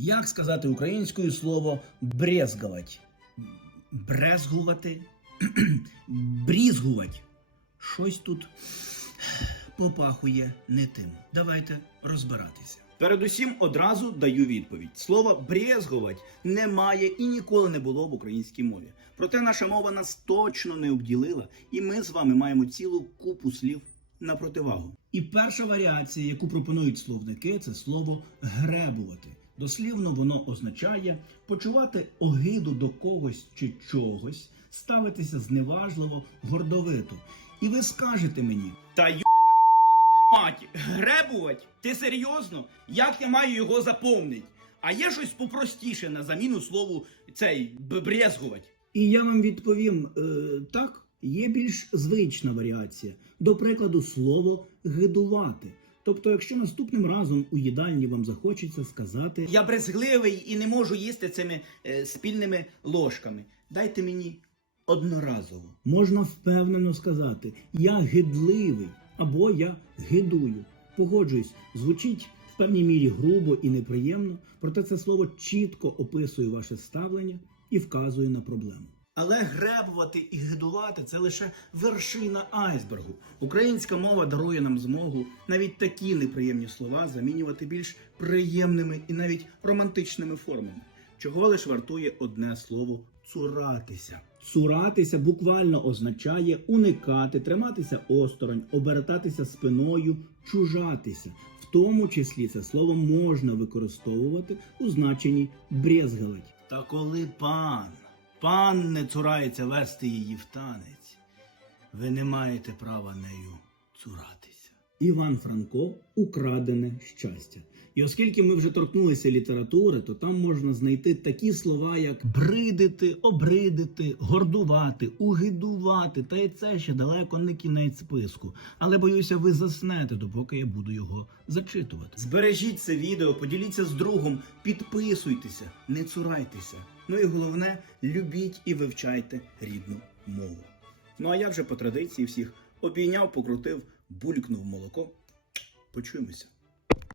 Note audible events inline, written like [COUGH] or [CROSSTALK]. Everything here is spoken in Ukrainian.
Як сказати українською слово брезгувати? Брезгувати? [CLEARS THROAT] Брізгувати. Щось тут попахує не тим. Давайте розбиратися. Передусім одразу даю відповідь. Слово брезгувати немає і ніколи не було в українській мові. Проте наша мова нас точно не обділила, і ми з вами маємо цілу купу слів на противагу. І перша варіація, яку пропонують словники, це слово гребувати. Дослівно воно означає почувати огиду до когось чи чогось, ставитися зневажливо, гордовито. І ви скажете мені, та й мать, гребувати? Ти серйозно? Як я маю його заповнити? А є щось попростіше на заміну слову цей брезгувати? І я вам відповім: е, так, є більш звична варіація. До прикладу, слово гидувати. Тобто, якщо наступним разом у їдальні вам захочеться сказати Я брезгливий і не можу їсти цими е, спільними ложками. Дайте мені одноразово. Можна впевнено сказати Я гидливий або я гидую. Погоджуюсь, звучить в певній мірі грубо і неприємно, проте це слово чітко описує ваше ставлення і вказує на проблему. Але гребувати і гидувати це лише вершина айсбергу. Українська мова дарує нам змогу навіть такі неприємні слова замінювати більш приємними і навіть романтичними формами. Чого лиш вартує одне слово цуратися. Цуратися буквально означає уникати, триматися осторонь, обертатися спиною, чужатися. В тому числі це слово можна використовувати у значенні брезгавать. Та коли пан, пан не цурається вести її в танець, ви не маєте права нею цуратися. Іван Франко Украдене щастя. І оскільки ми вже торкнулися літератури, то там можна знайти такі слова, як бридити, обридити, гордувати, угидувати. Та й це ще далеко не кінець списку. Але боюся, ви заснете, допоки я буду його зачитувати. Збережіть це відео, поділіться з другом, підписуйтеся, не цурайтеся. Ну і головне, любіть і вивчайте рідну мову. Ну а я вже по традиції всіх обійняв, покрутив, булькнув молоко. Почуємося.